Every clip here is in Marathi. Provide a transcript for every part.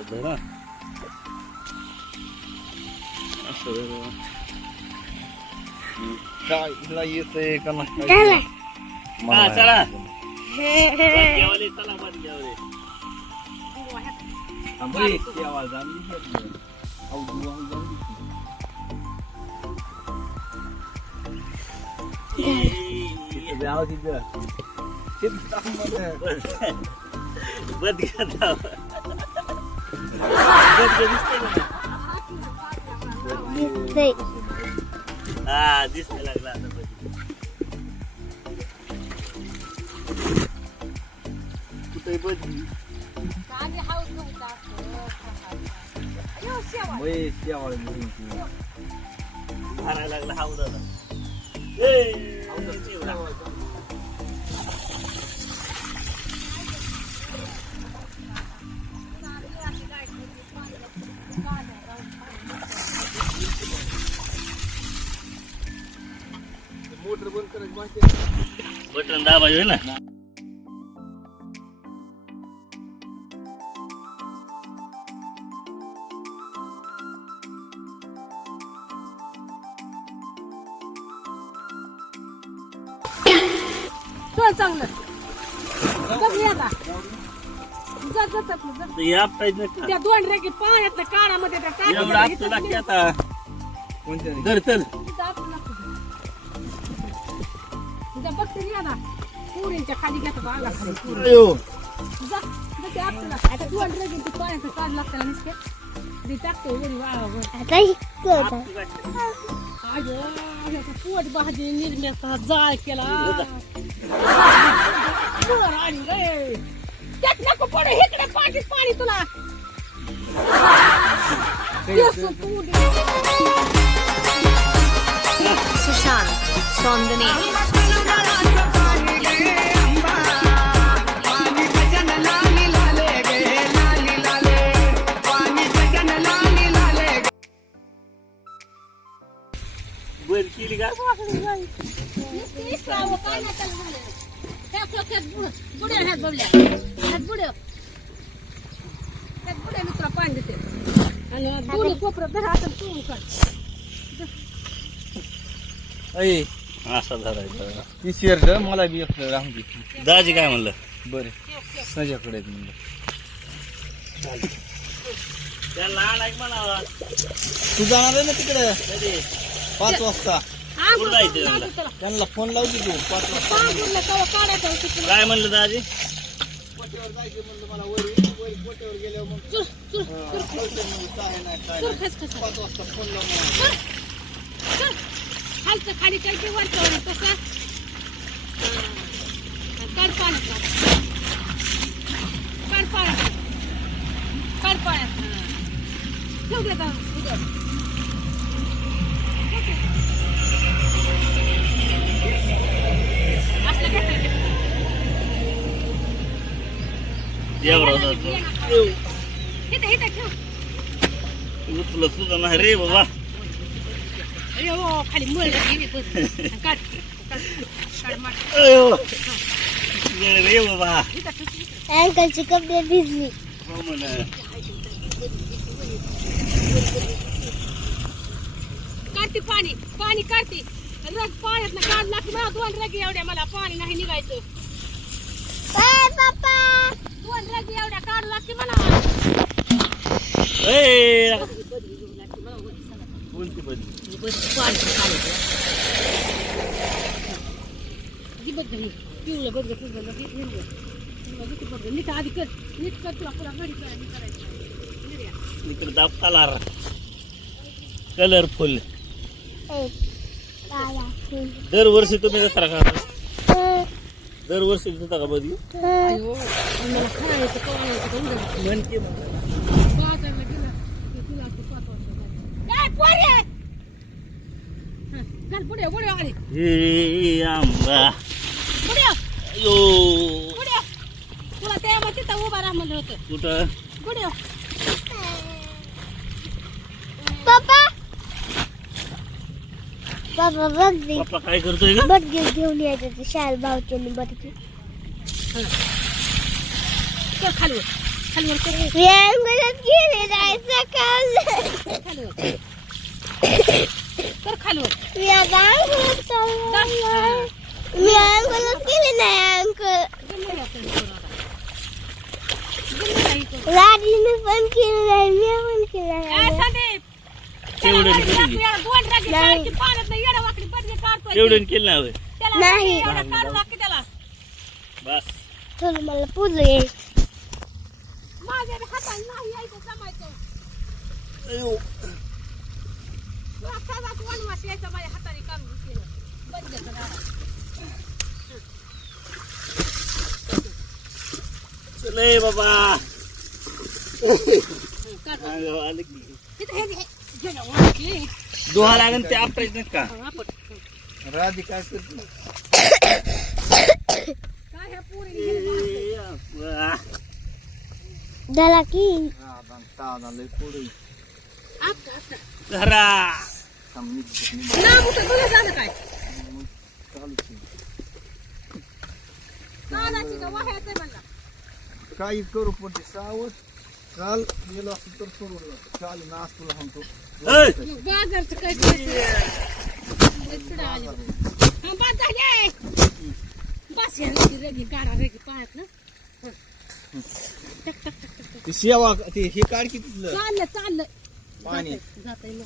धरा असं धरा. काय हिला येतंय का नाही चला. हा, चला. हे, हे. बदग्यावाले, चला बदग्यावाले. थांबरे, ते आवाज आम्ही घेतलं. अहो, दुवा जाऊन दे. तिथं बी आवाज दिसतंय का? दिसतंय. हा दिसायला लागला आता बदगं. कुठे बदली बाई, ते आवाज येतं. मारायला लागला हावदाला आहे? बटन दाबायचं ना चल चांगलं जमली आता जा, जा, जा, जा. हे आपटायचं नाही का त्या दोन रेगी पाण्यात काळामध्ये त्या. एवढं आपटू इथं लागते आता? धर चल इथं त्या बघते ना पुरींच्या खाली घेतात आला खाली पुरी. अयो. जा, जा ते आपटू लागतं. आता ते पाण्याचं काढ लागतं नुसते ते टाकतो वरी वाळावर. आता इकडं. अगं, ह्याचं पोट भाजी निर्म्याचा जाळ केला वर आणि रे त्यात नको पडे इकडे पाठीत पाणी तुला सुशांत सोंदने बर केली का इसरावं काय बुड्या ह्यात पाणी देते. आणि दोन्ही कोपरं धरा तू काढ. अय, असा धरायचा. ती शर्ट मला बी एक राहून दे. दाजी काय म्हणलं? बरे. सजाकडे आहेत म्हणलं. त्याला आणाय म्हणावा. तू जाणार आहे ना तिकडे? कधी? पाच वाजता. कुठं जायचं त्यांना? फोन लावते तू. पाच वाजता. पांघरूणला तेव्हा काढायचं होतं तुला. काय म्हणलं दाजी? पोट्यावर जायचं म्हणलं मला वरी. वरी पोट्यावर गेल्यावर मग चुर, चुर, अं, चुर, कळतंय म्हणलं काय नाही काय चुर, नाही. खस, खस. पाच वाजता फोन लावून चुर. खालचं खाली काय ते वरचं वर तसं. हा. काढ पाण्यात काढ. काढ पाण्यात. काढ पाण्यात. हा. ठेव दे आता उघड. ठेव दे. असलं काय करायचं? एवढा ये होता ना. इथं, इथं ठेव. तुला तुझा नाही रे बाबा खाली. अयो. तुझा रे बाबा. अंकलचे कपडे भिजली हो म्हण. काढते पाणी पाणी काढते. रग पाण्यात काढ लागते मला दोन रग एवढ्या मला पाणी नाही निघायचं बाय पप्पा दोन रग एवढ्या काढ लागते मला ए कोणती बदली ही बघ पिवळं बघ बघ नीट आधी कर नीट कर तुला पुरा करायचं कलरफुल. दरवर्षी तुम्ही खाता हं, दरवर्षी देता का बदली? म्हणते बाजारला गेला की तुला ते पाच वाजता जायचं. ए, पोरी! हं, चल पुढे पुढे आली. हे आंबा. पुढे. अयो. पुढे. तुला त्या तिथं उभा राहा म्हणलं होतं. कुठं? पुढे. पप्पा. पप्पा बघ दे. पप्पा काय करतोय का घेऊन यायचं ते शाल भाऊचे बडगे चल. खाली वर. गेले नाही सकाळ खालीवर. कर खालीवर मी अंघोळच केली नाही अंघोळ राजीने पण केलं नाही मी पण केलं नाही. तेवढं केली. नाही. बस. थोडं मला पुजू ये. माझ्या हाताने नाही यायचं जमायचं. वनवास यायचा माझ्या हाताने काम केलं बंद करा. चल ए बाबा. हे. दोहा लागेल ते आपटायचं नाही का? आपण. राधी काय करते काय ह्या पोरीने ए, अब्बा. झाला की? लय पुढे आपटा, झालं काय कानाची का वाह्याचं म्हणला काही करू पण ते सावध काल गेलो असं तर सोडून काल नाच तुला सांगतो मग बाजारचं काय करायचं? पिढा आली. हा, बाद झाली. बस या रगी, रगी, काढा रगी पायात ना टक टक टक टक टक. ते शेवा ते हे काढ की तिथलं चाललं चाललं पाणी जाता येईल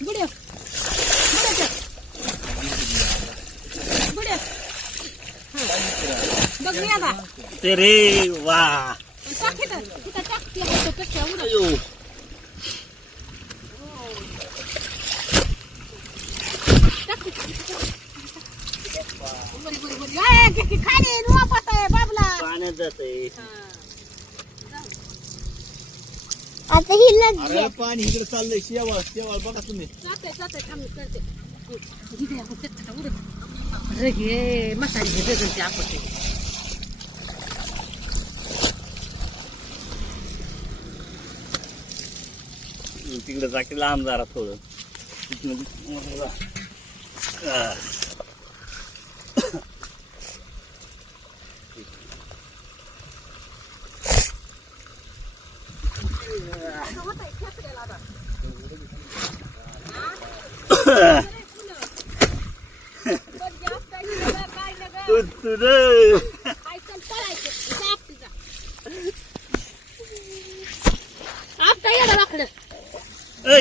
बुड्या कर. बुड्या हा. बघ मी आला ते रे वा टाक इथं. इथं टाक. ते हातं पेटल्या उडत. अयो टाक इथं. बरी, बरी, बरी. ए, घे की खाली वापस आहे बाबला पाण्यात जात हा. आता ही लग अरे पाणी इकडे चाललंय शेवाळ शेवाळ बघा तुम्ही. जाते जाते थांब करते. इथे आपण ते. तिकडे जाकी लांब जरा थोडं.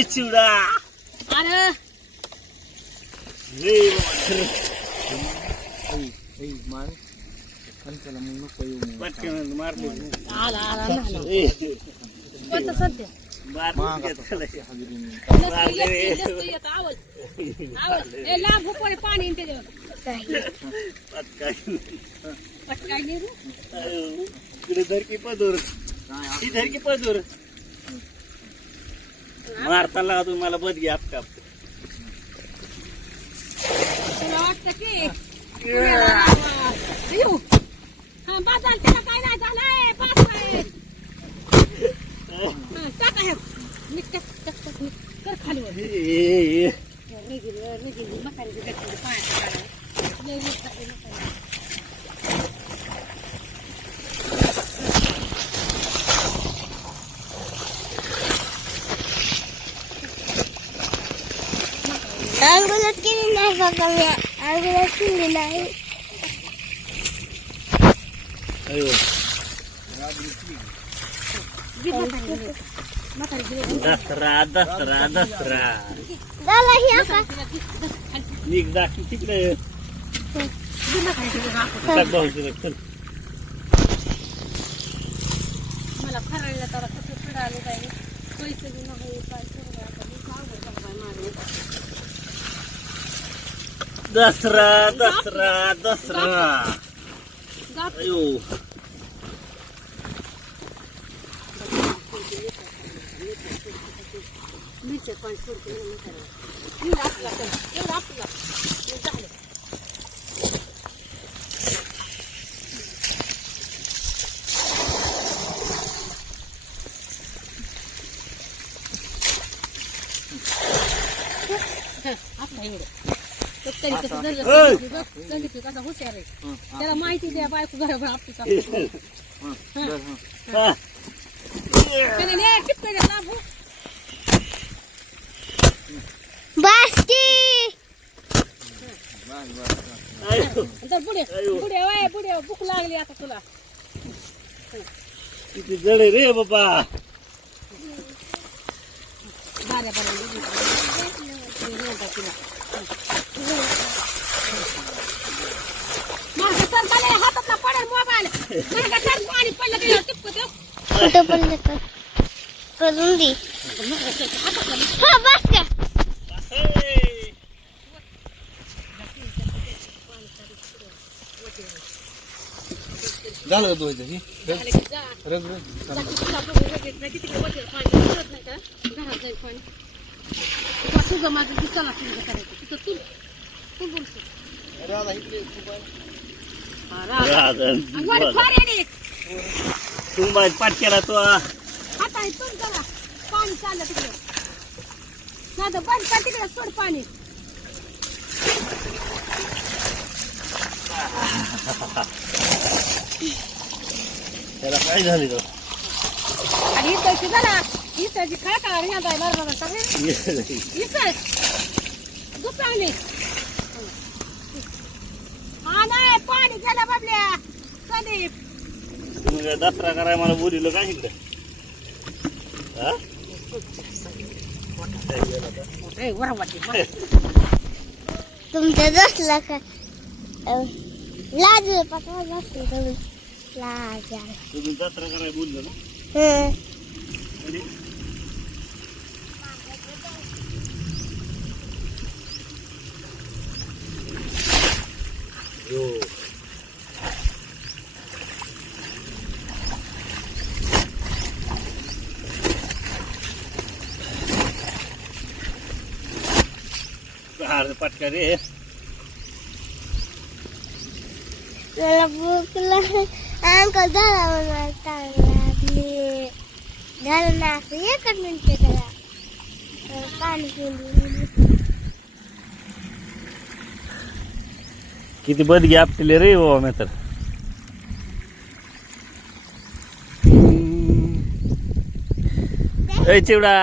चिवडा. अरे मार. आणि त्याला मग नको येऊ मारली आला आला नाही सध्या लांब हो पाणी आणि त्याच्यावर पटकन. नाही इकडे धर पदूर ही धर पदूर मारताना तुम्ही मला बद घ्या काप तुला वाटतं की पुण्याला राहावं. येऊ हा बाद झालं काय नाही झालंय pass Algunas quieren Dussehra Dussehra Dussehra. ही. निघ दाखी तिकडे. मला फरायला तर कसं फिरायला जाईल पैसे बी नाही. दसरा दसरा दसरा. अयो. मिरच्या पण सोडते म्हणून करायला. एवढं आपला कर. एवढं आपला. हे झालं. हं, आपला एवढं. तो तरी कसं ऐ! झालं बघ, संदीप कसा हुशार आहे त्याला माहिती द्या बायको बरोबर आपली भूक लागली आता तुला किती जड आहे रे बाबा भाऱ्या माझं सर झाले हातात पडेल मोबाईल माझं सर पाणी पडलं की टिपक देऊ कुठं पडलं तर करून दे. हा बस का. झालं का धुवायचं हे. रग रग पाणी पाणी तू तू राधा तू. हा, माझ पाठ केला तो. हाताने तोंड करा. पाणी चाललं तिकडे. नाही बंद कर तिकडे सोड पाणी. त्याला काय झाले तो आणि इथं झाला इथं खा का ह्या जायला बरं सगळे. इथं दुपारने हा नाही पाणी गेलं बाबल्या. संदीप. काय दसरा कराय मला बोलिलं काय इकडे? हा? तुमच्या दसला का? लाज पाठवा बसली तुम्ही लाज तुम्ही दसरा कराय बोललो ना हं कधी? हो. हार पटका रे मला भूक लागली अंकल झाला मला लागली झालं ना असं एकच मिनिट करा अं, पाणी पिऊन किती बदगी आपले रे बाबा मी तर ए चिवडा